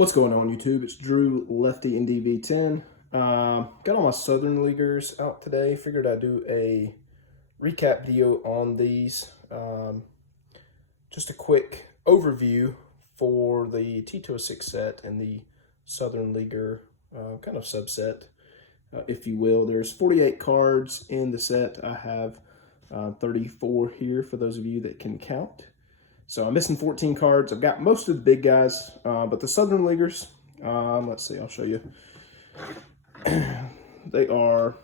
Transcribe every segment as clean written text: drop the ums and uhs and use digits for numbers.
What's going on, YouTube? It's Drew, Lefty in DV10. Got all my Southern Leaguers out today. Figured I'd do a recap video on these. Just a quick overview for the T206 set and the Southern Leaguer kind of subset, if you will. There's 48 cards in the set. I have 34 here for those of you that can count. So I'm missing 14 cards. I've got most of the big guys, but the Southern Leaguers, let's see, I'll show you. They are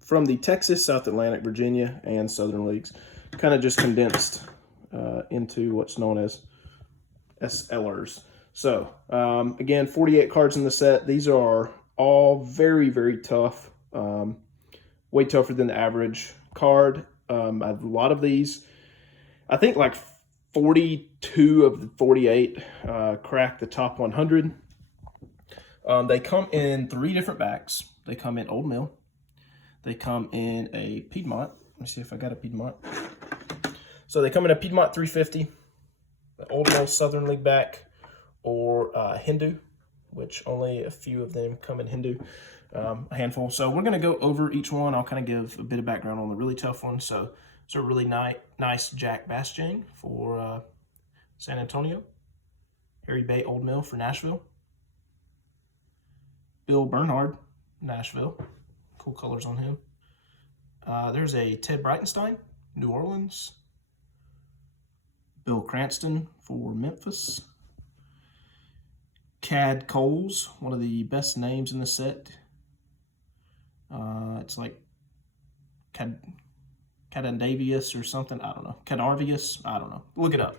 from the Texas, South Atlantic, Virginia, and Southern Leagues. Kind of just condensed into what's known as SLers. So, again, 48 cards in the set. These are all very, very tough. Way tougher than the average card. I have a lot of these. I think like 42 of the 48 crack the top 100. They come in 3 different backs. They come in Old Mill. They come in a Piedmont. Let me see if I got a Piedmont. So they come in a Piedmont 350, the Old Mill Southern League back, or Hindu, which only a few of them come in Hindu, a handful. So we're going to go over each one. I'll kind of give a bit of background on the really tough one. So it's a really nice Jack Bastian for San Antonio. Harry Bay Old Mill for Nashville. Bill Bernhard, Nashville. Cool colors on him. There's a Ted Breitenstein, New Orleans. Bill Cranston for Memphis. Cad Coles, one of the best names in the set. It's like Cadandavius or something. I don't know. Cadarvius. I don't know. Look it up.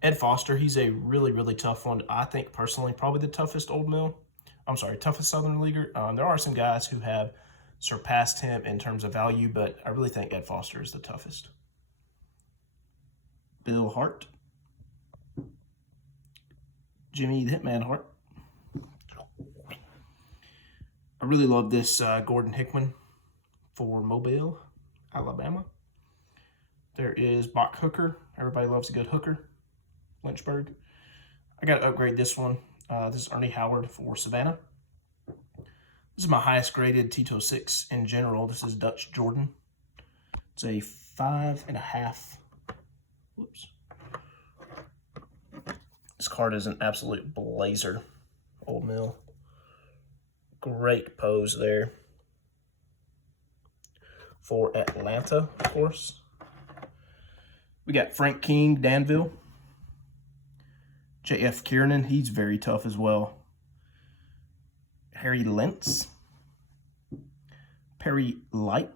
Ed Foster. He's a really, really tough one. I think personally probably the toughest Old Mill. I'm sorry, toughest Southern Leaguer. There are some guys who have surpassed him in terms of value, but I really think Ed Foster is the toughest. Bill Hart. Jimmy the Hitman Hart. I really love this Gordon Hickman for Mobile, Alabama. There is Bach Hooker. Everybody loves a good hooker. Lynchburg. I got to upgrade this one. This is Ernie Howard for Savannah. This is my highest graded T206 in general. This is Dutch Jordan. It's a 5.5. Whoops. This card is an absolute blazer. Old Mill. Great pose there. For Atlanta, of course. We got Frank King, Danville. J.F. Kiernan, he's very tough as well. Harry Lentz. Perry Light.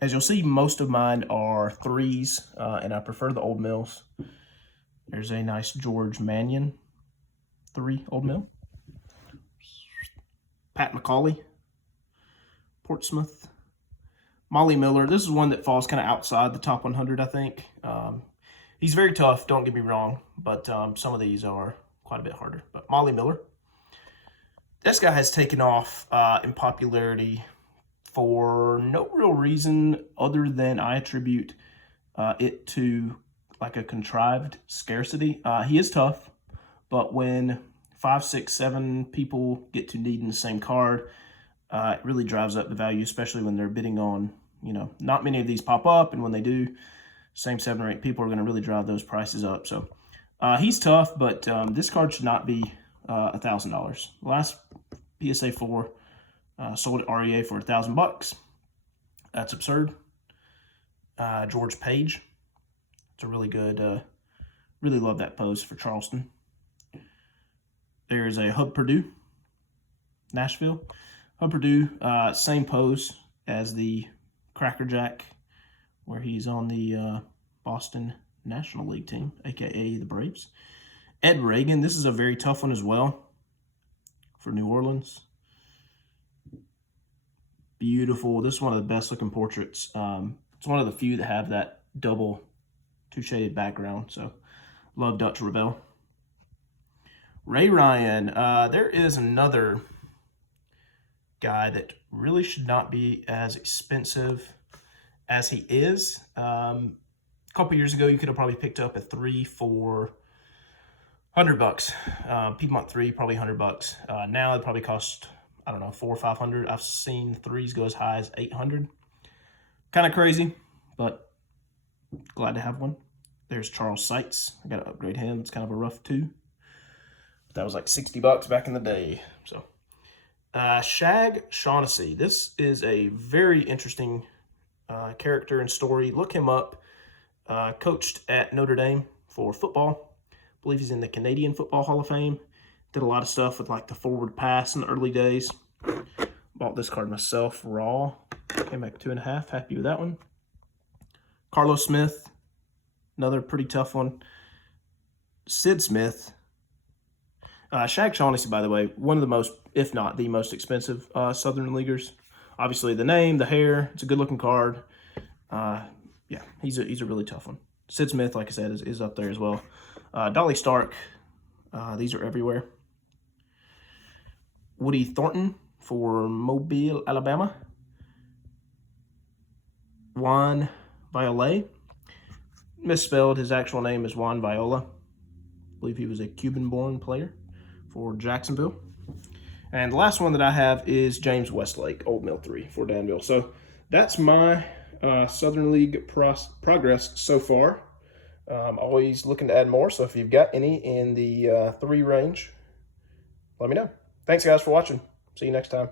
As you'll see, most of mine are 3s, and I prefer the Old Mills. There's a nice George Mannion, 3 Old Mill. Pat McCauley, Portsmouth. Molly Miller, this is one that falls kind of outside the top 100, I think. He's very tough, don't get me wrong, but some of these are quite a bit harder. But Molly Miller, this guy has taken off in popularity for no real reason other than I attribute it to like a contrived scarcity. He is tough, but when 5, 6, 7 people get to needing the same card, it really drives up the value, especially when they're bidding on, you know, not many of these pop up, and when they do, same 7 or 8 people are going to really drive those prices up. So he's tough, but this card should not be $1,000. Last PSA 4 sold at REA for $1,000. That's absurd. George Page. It's a really good, really love that pose for Charleston. There's a Hub Purdue, Nashville. Hub Purdue, same pose as the Cracker Jack, where he's on the Boston National League team, a.k.a. the Braves. Ed Reagan, this is a very tough one as well for New Orleans. Beautiful. This is one of the best looking portraits. It's one of the few that have that double 2-shaded background, so love Dutch Ravel. Ray Ryan, there is another guy that really should not be as expensive as he is. A couple years ago, you could have probably picked up a 3 for $100. Piedmont 3, probably $100. Now it probably cost, I don't know, 400 or 500. I've seen 3s go as high as 800. Kind of crazy, but glad to have one. There's Charles Seitz. I got to upgrade him. It's kind of a rough 2. That was like $60 back in the day. So, Shag Shaughnessy. This is a very interesting character and story. Look him up. Coached at Notre Dame for football. I believe he's in the Canadian Football Hall of Fame. Did a lot of stuff with like the forward pass in the early days. Bought this card myself raw. Came back 2.5. Happy with that one. Carlos Smith. Another pretty tough one. Sid Smith. Shag Shaughnessy, by the way, one of the most, if not the most expensive Southern Leaguers. Obviously, the name, the hair, it's a good-looking card. Yeah, he's a really tough one. Sid Smith, like I said, is up there as well. Dolly Stark, these are everywhere. Woody Thornton for Mobile, Alabama. Juan Violet. Misspelled, his actual name is Juan Viola. I believe he was a Cuban-born player for Jacksonville. And the last one that I have is James Westlake, Old Mill 3 for Danville. So that's my Southern League progress so far. I'm always looking to add more, so if you've got any in the 3 range, let me know. Thanks, guys, for watching. See you next time.